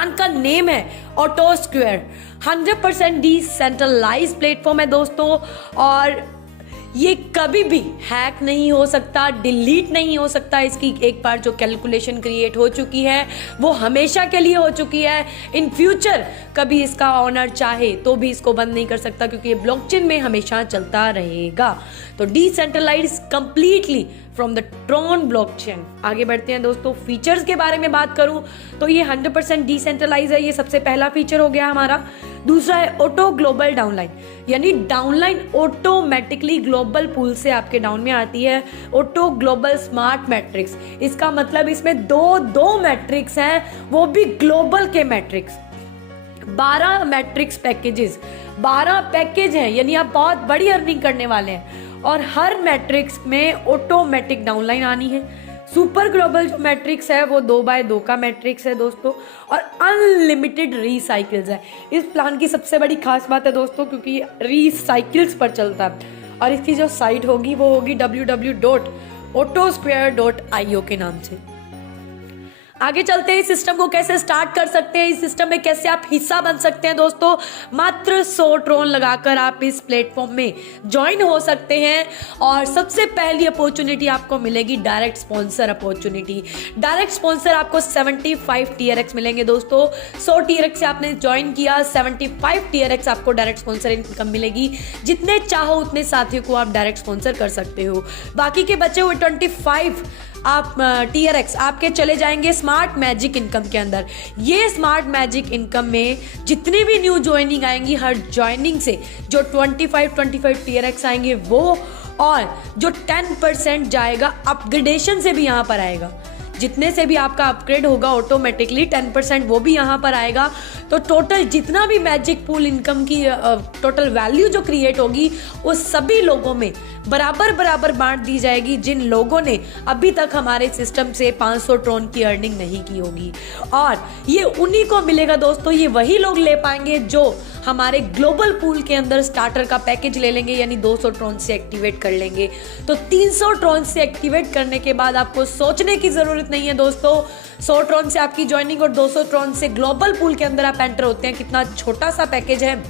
Plan का name है ऑटोस्क्वायर। 100% decentralised platform है दोस्तों, और ये कभी भी हैक नहीं हो सकता, डिलीट नहीं हो सकता। इसकी एक बार जो कैलकुलेशन क्रिएट हो चुकी है वो हमेशा के लिए हो चुकी है। इन फ्यूचर कभी इसका ऑनर चाहे तो भी इसको बंद नहीं कर सकता, क्योंकि ये ब्लॉकचेन में हमेशा चलता रहेगा। तो decentralise completely from the Tron blockchain. आगे बढ़ते हैं दोस्तों। फीचर्स के बारे में बात करूं तो ये 100% डिसेंट्रलाइज है, ये सबसे पहला फीचर हो गया हमारा। दूसरा है ऑटो ग्लोबल डाउनलाइन, यानी डाउनलाइन ऑटोमेटिकली ग्लोबल पूल से आपके डाउन में आती है। ऑटो ग्लोबल स्मार्ट मैट्रिक्स, इसका मतलब इसमें दो मैट्रिक्स हैं, वो भी ग्लोबल के मैट्रिक्स। 12 मैट्रिक्स पैकेजेस, 12 पैकेज हैं, यानी आप बहुत बड़ी अर्निंग करने वाले हैं। और हर मैट्रिक्स में ऑटोमेटिक डाउनलाइन आनी है। सुपर ग्लोबल जो मैट्रिक्स है वो 2x2 का मैट्रिक्स है दोस्तों, और अनलिमिटेड रीसाइकिल्स है। इस प्लान की सबसे बड़ी खास बात है दोस्तों, क्योंकि ये रीसाइकिल्स पर चलता है। और इसकी जो साइट होगी वो होगी www.autosquare.io के नाम से। आगे चलते हैं, इस सिस्टम को कैसे स्टार्ट कर सकते हैं, इस सिस्टम में कैसे आप हिस्सा बन सकते हैं दोस्तों। मात्र 100 ट्रोन लगाकर आप इस प्लेटफॉर्म में ज्वाइन हो सकते हैं। और सबसे पहली अपॉर्चुनिटी आपको मिलेगी direct sponsor opportunity. Direct sponsor आपको 75 TRX मिलेंगे दोस्तों। 100 TRX से आपने ज्वाइन किया, 75 TRX आपको डायरेक्ट स्पॉन्सर इनकम मिलेगी। जितने चाहो उतने साथियों को आप डायरेक्ट स्पॉन्सर कर सकते हो। बाकी के बचे हुए 25 आप TRX आपके चले जाएंगे स्मार्ट मैजिक इनकम के अंदर। ये स्मार्ट मैजिक इनकम में जितनी भी न्यू ज्वाइनिंग आएंगी, हर ज्वाइनिंग से जो 25 TRX आएंगे वो, और जो 10% जाएगा अपग्रेडेशन से भी यहाँ पर आएगा। जितने से भी आपका अपग्रेड होगा ऑटोमेटिकली 10% वो भी यहाँ पर आएगा। तो टोटल जितना भी मैजिक पूल इनकम की टोटल वैल्यू जो क्रिएट होगी वो सभी लोगों में बराबर बांट दी जाएगी, जिन लोगों ने अभी तक हमारे सिस्टम से 500 ट्रोन की अर्निंग नहीं की होगी। और ये उन्हीं को मिलेगा दोस्तों, ये वही लोग ले पाएंगे जो हमारे ग्लोबल पूल के अंदर स्टार्टर का पैकेज ले लेंगे, यानी 200 ट्रोन से एक्टिवेट कर लेंगे। तो 300 ट्रोन से एक्टिवेट करने के बाद आपको सोचने की जरूरत नहीं है दोस्तों। 100 ट्रोन से आपकी ज्वाइनिंग और 200 ट्रोन से ग्लोबल पूल के अंदर आप एंटर होते हैं। कितना छोटा सा पैकेज है।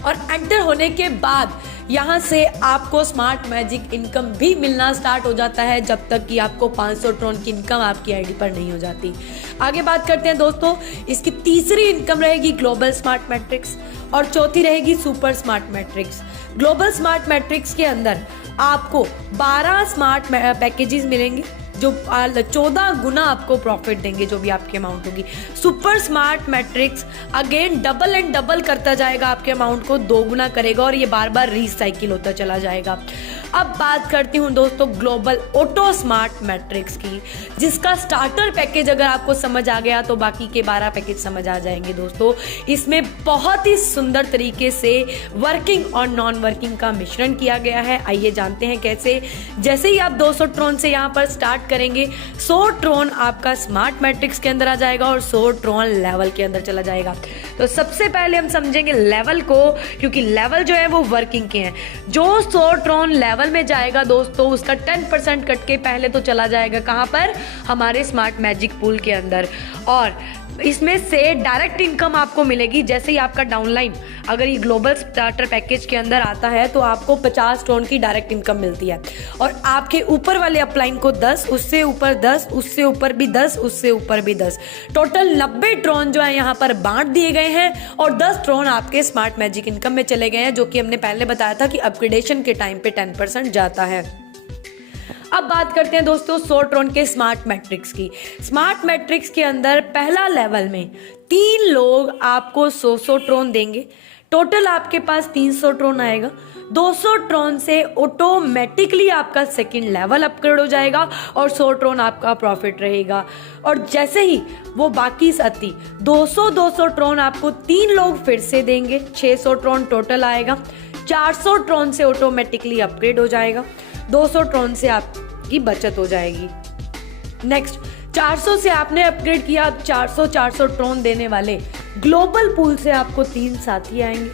और एंटर होने के बाद यहाँ से आपको स्मार्ट मैजिक इनकम भी मिलना स्टार्ट हो जाता है, जब तक कि आपको 500 ट्रोन की इनकम आपकी आईडी पर नहीं हो जाती। आगे बात करते हैं दोस्तों, इसकी तीसरी इनकम रहेगी ग्लोबल स्मार्ट मैट्रिक्स, और चौथी रहेगी super smart matrix. Global smart matrix के अंदर आपको 12 स्मार्ट पैकेजेस मिलेंगे जो 14 गुना आपको प्रॉफिट देंगे, जो भी आपकी अमाउंट होगी। Super smart matrix again double and double करता जाएगा, आपके अमाउंट को 2 गुना करेगा, और ये बार रिसाइकिल होता चला जाएगा। अब बात करती हूँ दोस्तों ग्लोबल ऑटो स्मार्ट मैट्रिक्स की, जिसका स्टार्टर पैकेज अगर आपको समझ आ गया तो बाकी के 12 पैकेज समझ आ जाएंगे दोस्तों। इसमें बहुत ही सुंदर तरीके से वर्किंग और नॉन वर्किंग का मिश्रण किया गया है। आइए जानते हैं कैसे। जैसे ही आप 200 ट्रोन से यहाँ पर स्टार्ट करेंगे, 100 ट्रोन आपका स्मार्ट मैट्रिक्स के अंदर आ जाएगा और 100 ट्रोन लेवल के अंदर चला जाएगा। तो सबसे पहले हम समझेंगे लेवल को, क्योंकि लेवल जो है वो वर्किंग के हैं। जो 100 ट्रोन लेवल में जाएगा दोस्तों, उसका 10% कट के पहले तो चला जाएगा कहां पर, हमारे स्मार्ट मैजिक पूल के अंदर। और इसमें से डायरेक्ट इनकम आपको मिलेगी जैसे ही आपका डाउनलाइन अगर ये ग्लोबल स्टार्टर पैकेज के अंदर आता है तो आपको 50 ट्रोन की डायरेक्ट इनकम मिलती है। और आपके ऊपर वाले अपलाइन को 10, उससे ऊपर 10, उससे ऊपर भी 10, उससे ऊपर भी 10, टोटल 90 ट्रोन जो है यहाँ पर बांट दिए गए हैं। और 10 ट्रोन आपके स्मार्ट मैजिक इनकम में चले गए हैं, जो कि हमने पहले बताया था कि अपग्रेडेशन के टाइम पे 10% जाता है। अब बात करते हैं दोस्तों 100 ट्रोन के स्मार्ट मैट्रिक्स की। स्मार्ट मैट्रिक्स के अंदर पहला लेवल में 3 लोग आपको 100 ट्रोन देंगे। टोटल आपके पास 300 ट्रोन आएगा। 200 ट्रोन से ऑटोमेटिकली आपका सेकंड लेवल अपग्रेड हो जाएगा और 100 ट्रोन आपका प्रॉफिट रहेगा। और जैसे ही वो बाकी साथी 200 ट्रोन आपको 3 लोग फिर से देंगे, 600 ट्रोन टोटल आएगा। 400 ट्रोन से ऑटोमेटिकली अपग्रेड हो जाएगा। 200 ट्रोन से आपकी बचत हो जाएगी। नेक्स्ट 400 से आपने अपग्रेड किया, 400 ट्रोन देने वाले ग्लोबल पूल से आपको 3 साथी आएंगे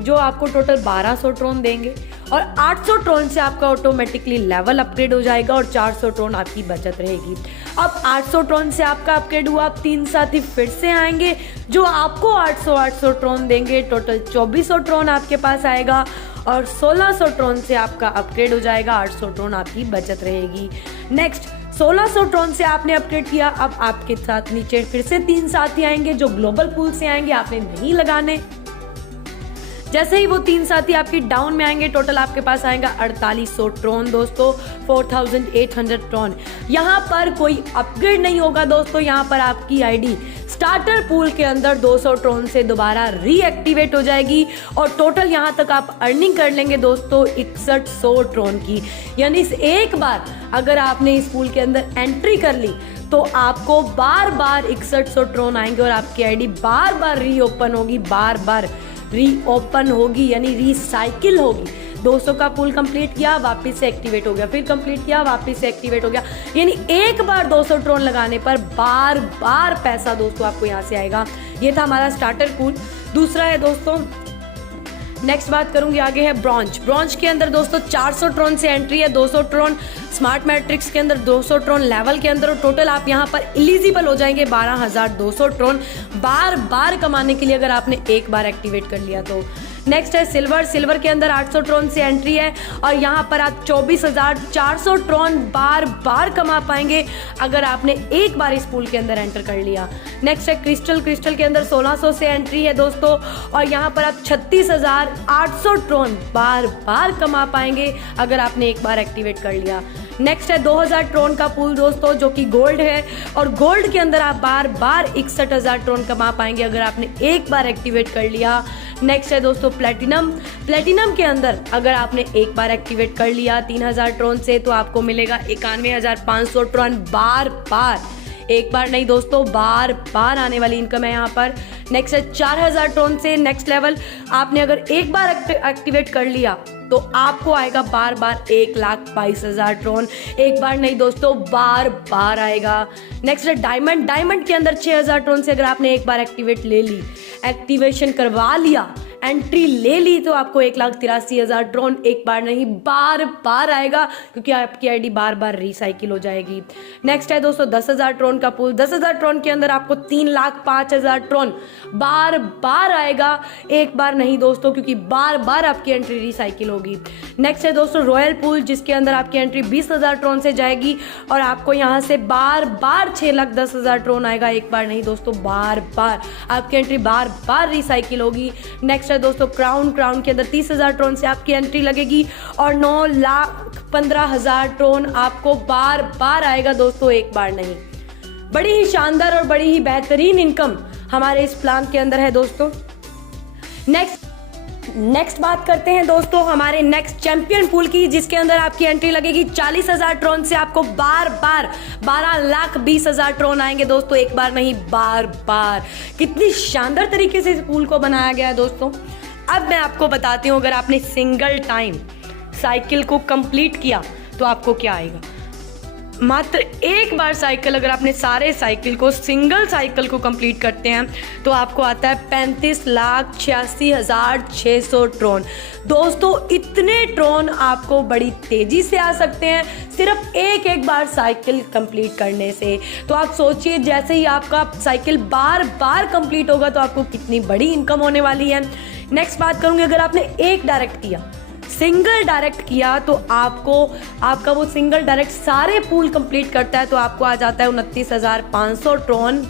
जो आपको टोटल 1200 ट्रोन देंगे। और 800 ट्रोन से आपका ऑटोमेटिकली लेवल अपग्रेड हो जाएगा और 400 ट्रोन आपकी बचत रहेगी। अब 800 ट्रॉन से आपका अपग्रेड हुआ, अब 3 साथी फिर से आएंगे जो आपको 800 ट्रॉन देंगे। टोटल 2400 ट्रॉन आपके पास आएगा और 1600 ट्रॉन से आपका अपग्रेड हो जाएगा। 800 ट्रॉन आपकी बचत रहेगी। नेक्स्ट 1600 ट्रॉन से आपने अपग्रेड किया, अब आपके साथ नीचे फिर से 3 साथी आएंगे जो ग्लोबल पूल से आएंगे, आपने नहीं लगाने। जैसे ही वो 3 साथी आपकी डाउन में आएंगे, टोटल आपके पास आएगा 4800 ट्रॉन दोस्तों, 4800 ट्रॉन। यहाँ पर कोई अपग्रेड नहीं होगा दोस्तों, यहाँ पर आपकी आईडी स्टार्टर पूल के अंदर 200 ट्रॉन से दोबारा रीएक्टिवेट हो जाएगी और टोटल यहाँ तक आप अर्निंग कर लेंगे दोस्तों 6100 ट्रॉन की। यानी एक बार अगर आपने इस पूल के अंदर एंट्री कर ली तो आपको बार बार 6100 ट्रॉन आएंगे और आपकी आईडी बार बार रीओपन होगी, बार बार रीओपन होगी, यानी रिसाइकिल होगी। 200 का पूल कंप्लीट किया, वापस से एक्टिवेट हो गया, फिर कंप्लीट किया, वापस से एक्टिवेट हो गया। यानी एक बार 200 ट्रॉन लगाने पर बार बार पैसा दोस्तों आपको यहाँ से आएगा। ये था हमारा स्टार्टर पूल। दूसरा है दोस्तों, नेक्स्ट बात करूंगी आगे है ब्रॉन्ज। ब्रॉन्ज के अंदर दोस्तों 400 ट्रॉन से एंट्री है, 200 ट्रॉन स्मार्ट मैट्रिक्स के अंदर, 200 ट्रॉन लेवल के अंदर और टोटल आप यहाँ पर एलिजिबल हो जाएंगे 12200 ट्रॉन बार बार कमाने के लिए अगर आपने एक बार एक्टिवेट कर लिया तो। नेक्स्ट है सिल्वर। सिल्वर के अंदर 800 ट्रॉन से एंट्री है और यहाँ पर आप 24400 ट्रॉन बार बार कमा पाएंगे अगर आपने एक बार इस पूल के अंदर एंटर कर लिया। नेक्स्ट है क्रिस्टल। क्रिस्टल के अंदर 1600 से एंट्री है दोस्तों और यहाँ पर आप 36800 ट्रॉन बार बार कमा पाएंगे अगर आपने एक बार एक्टिवेट कर लिया। नेक्स्ट है 2000 ट्रॉन का पूल दोस्तों जो कि गोल्ड है और गोल्ड के अंदर आप बार बार 61000 ट्रॉन कमा पाएंगे अगर आपने एक बार एक्टिवेट कर लिया। नेक्स्ट है दोस्तों प्लेटिनम। प्लेटिनम के अंदर अगर आपने एक बार एक्टिवेट कर लिया 3000 ट्रॉन से तो आपको मिलेगा 91500 ट्रॉन बार बार, एक बार नहीं दोस्तों बार बार आने वाली इनकम है यहाँ पर। नेक्स्ट है 4000 ट्रॉन से नेक्स्ट लेवल। आपने अगर एक बार एक्टिवेट कर लिया तो आपको आएगा बार बार 1,22,000 ट्रॉन, एक बार नहीं दोस्तों बार बार आएगा। नेक्स्ट है डायमंड। डायमंड के अंदर 6000 ट्रॉन से अगर आपने एक बार एक्टिवेट ले ली, एक्टिवेशन करवा लिया, एंट्री ले ली तो आपको 1,83,000 ट्रॉन एक बार नहीं बार बार आएगा क्योंकि आपकी आईडी बार बार रिसाइकिल हो जाएगी। नेक्स्ट है दोस्तों 10,000 ट्रॉन का पूल। 10,000 ट्रॉन के अंदर आपको 3,05,000 ट्रॉन बार बार आएगा, एक बार नहीं दोस्तों क्योंकि बार बार आपकी एंट्री रिसाइकिल होगी। नेक्स्ट है दोस्तों रॉयल पूल जिसके अंदर आपकी एंट्री 20,000 ट्रॉन से जाएगी और आपको यहाँ से बार बार 6,10,000 ट्रॉन आएगा, एक बार नहीं दोस्तों बार बार आपकी एंट्री बार बार रिसाइकिल होगी। नेक्स्ट है दोस्तों क्राउन। क्राउन के अंदर 30,000 ट्रॉन से आपकी एंट्री लगेगी और 9,15,000 ट्रॉन आपको बार बार आएगा दोस्तों, एक बार नहीं। बड़ी ही शानदार और बड़ी ही बेहतरीन इनकम हमारे इस प्लान के अंदर है दोस्तों। नेक्स्ट बात करते हैं दोस्तों हमारे नेक्स्ट चैंपियन पूल की जिसके अंदर आपकी एंट्री लगेगी 40,000 ट्रॉन से आपको बार बार 12,20,000 ट्रॉन आएंगे दोस्तों, एक बार नहीं बार बार। कितनी शानदार तरीके से इस पूल को बनाया गया है दोस्तों। अब मैं आपको बताती हूँ अगर आपने सिंगल टाइम साइकिल को कंप्लीट किया तो आपको क्या आएगा। मात्र एक बार साइकिल अगर आपने सारे साइकिल को सिंगल साइकिल को कंप्लीट करते हैं तो आपको आता है 35,86,600 ट्रॉन। दोस्तों इतने ट्रॉन आपको बड़ी तेजी से आ सकते हैं सिर्फ एक बार साइकिल कंप्लीट करने से। तो आप सोचिए जैसे ही आपका साइकिल बार बार कंप्लीट होगा तो आपको कितनी बड़ी इनकम होने वाली है। नेक्स्ट बात करूंगी अगर आपने एक डायरेक्ट किया, सिंगल डायरेक्ट किया तो आपका वो सिंगल डायरेक्ट सारे पूल कंप्लीट करता है तो आपको आ जाता है 29,500 ट्रॉन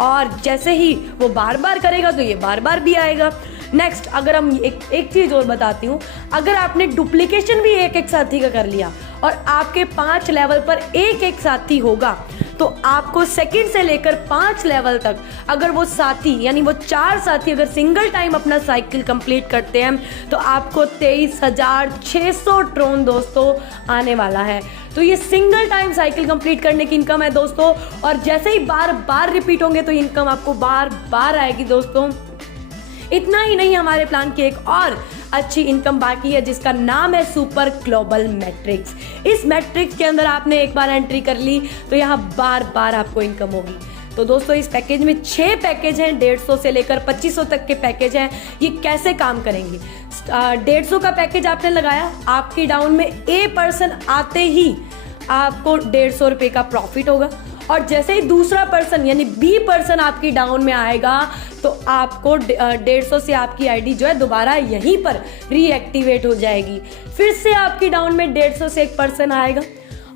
और जैसे ही वो बार बार करेगा तो ये बार बार भी आएगा। नेक्स्ट अगर हम एक चीज और बताती हूँ, अगर आपने डुप्लीकेशन भी एक साथी का कर लिया और आपके 5 लेवल पर एक साथी होगा तो आपको सेकंड से लेकर 5 लेवल तक अगर वो साथी यानी वो 4 साथी अगर सिंगल टाइम अपना साइकिल कंप्लीट करते हैं तो आपको 23,600 ट्रॉन दोस्तों आने वाला है। तो ये सिंगल टाइम साइकिल कंप्लीट करने की इनकम है दोस्तों और जैसे ही बार बार रिपीट होंगे तो इनकम आपको बार बार आएगी दोस्तों। इतना ही नहीं, हमारे प्लान की एक और अच्छी इनकम बाकी है जिसका नाम है सुपर ग्लोबल मैट्रिक्स। इस मैट्रिक्स के अंदर आपने एक बार एंट्री कर ली तो यहाँ बार बार आपको इनकम होगी। तो दोस्तों इस पैकेज में 6 पैकेज हैं, 150 से लेकर 2500 तक के पैकेज हैं। ये कैसे काम करेंगे? 150 का पैकेज आपने लगाया, आपकी डाउन में A पर्सन आते ही आपको 150 रुपये का प्रॉफिट होगा और जैसे ही दूसरा पर्सन यानी बी पर्सन आपकी डाउन में आएगा तो आपको 150 से आपकी आईडी जो है दोबारा यहीं पर रीएक्टिवेट हो जाएगी। फिर से आपकी डाउन में 150 से एक पर्सन आएगा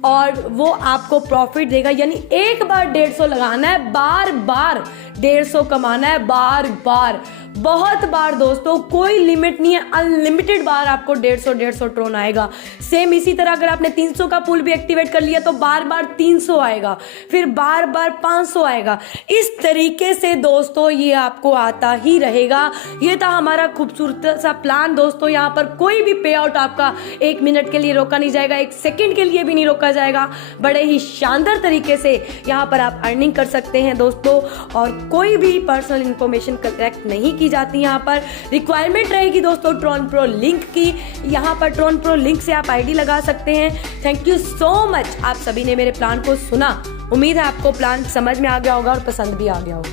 और वो आपको प्रॉफिट देगा, यानी एक बार 150 लगाना है, बार बार 150 कमाना है, बार बार, बहुत बार दोस्तों, कोई लिमिट नहीं है, अनलिमिटेड बार आपको 150 ट्रोन आएगा। सेम इसी तरह अगर आपने 300 का पूल भी एक्टिवेट कर लिया तो बार बार 300 आएगा, फिर बार बार 500 आएगा। इस तरीके से दोस्तों ये आपको आता ही रहेगा। ये था हमारा खूबसूरत सा प्लान दोस्तों। यहाँ पर कोई भी पे आउट आपका 1 मिनट के लिए रोका नहीं जाएगा, 1 सेकेंड के लिए भी नहीं रोका जाएगा। बड़े ही शानदार तरीके से यहाँ पर आप अर्निंग कर सकते हैं दोस्तों, और कोई भी पर्सनल इंफॉर्मेशन कलेक्ट नहीं की जाती। यहाँ पर रिक्वायरमेंट रहेगी दोस्तों ट्रॉन प्रो लिंक की। यहाँ पर ट्रॉन प्रो लिंक से आप आईडी लगा सकते हैं। थैंक यू सो मच, आप सभी ने मेरे प्लान को सुना। उम्मीद है आपको प्लान समझ में आ गया होगा और पसंद भी आ गया होगा।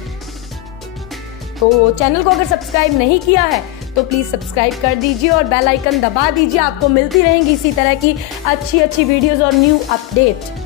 तो चैनल को अगर सब्सक्राइब नहीं किया है तो प्लीज सब्सक्राइब कर दीजिए और बेल आइकन दबा दीजिए। आपको मिलती रहेंगी इसी तरह की अच्छी अच्छी वीडियोस और न्यू अपडेट।